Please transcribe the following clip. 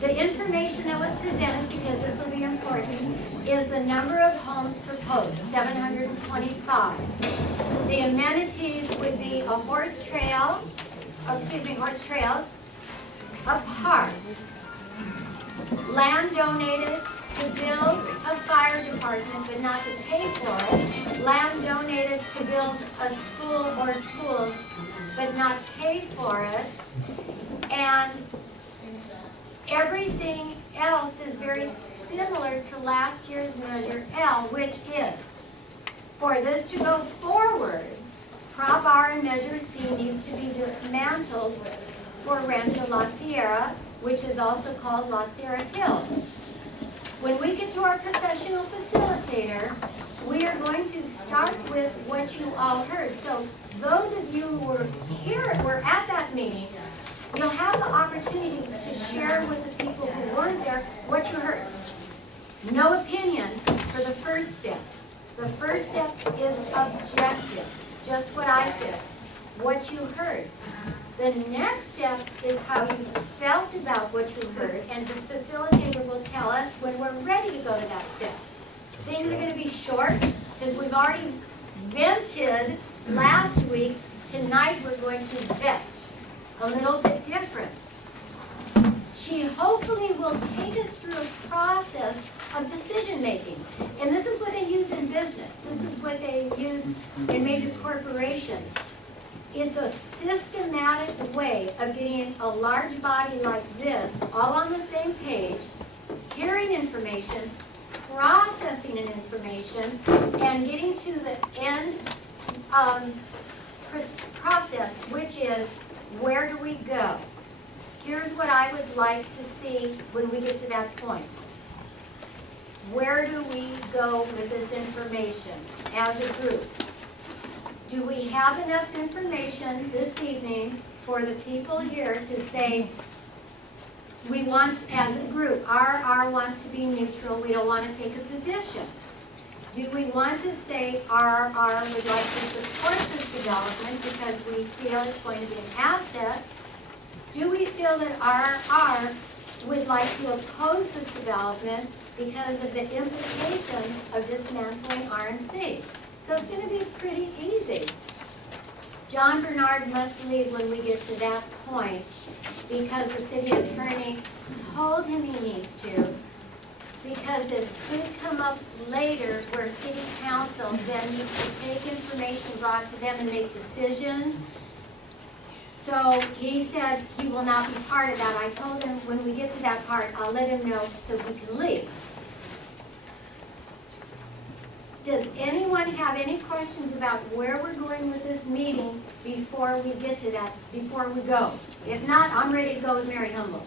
The information that was presented, because this will be important, is the number of homes proposed, 725. The amenities would be a horse trails, a park, land donated to build a fire department but not to pay for it, land donated to build a school or schools but not pay for it, and everything else is very similar to last year's Measure L, which is, for this to go forward, Prop R and Measure C needs to be dismantled for Rancho La Sierra, which is also called La Sierra Hills. When we get to our professional facilitator, we are going to start with what you all heard. So those of you who were here, were at that meeting, you'll have the opportunity to share with the people who weren't there what you heard. No opinion for the first step. The first step is objective, just what I said, what you heard. The next step is how you felt about what you heard, and the facilitator will tell us when we're ready to go to that step. Things are going to be short, because we've already vented last week. Tonight we're going to vet a little bit different. She hopefully will take us through a process of decision making. And this is what they use in business. This is what they use in major corporations. It's a systematic way of getting a large body like this, all on the same page, hearing information, processing an information, and getting to the end process, which is, where do we go? Here's what I would like to see when we get to that point. Where do we go with this information as a group? Do we have enough information this evening for the people here to say, we want, as a group, RRR wants to be neutral, we don't want to take a position? Do we want to say RRR would like to support this development because we feel it's going to be an asset? Do we feel that RRR would like to oppose this development because of the implications of dismantling RNC? So it's going to be pretty easy. John Bernard must leave when we get to that point because the city attorney told him he needs to, because this could come up later where city council then needs to take information brought to them and make decisions. So he said he will not be part of that. I told him when we get to that part, I'll let him know so he can leave. Does anyone have any questions about where we're going with this meeting before we get to that, before we go? If not, I'm ready to go with Mary Humboldt.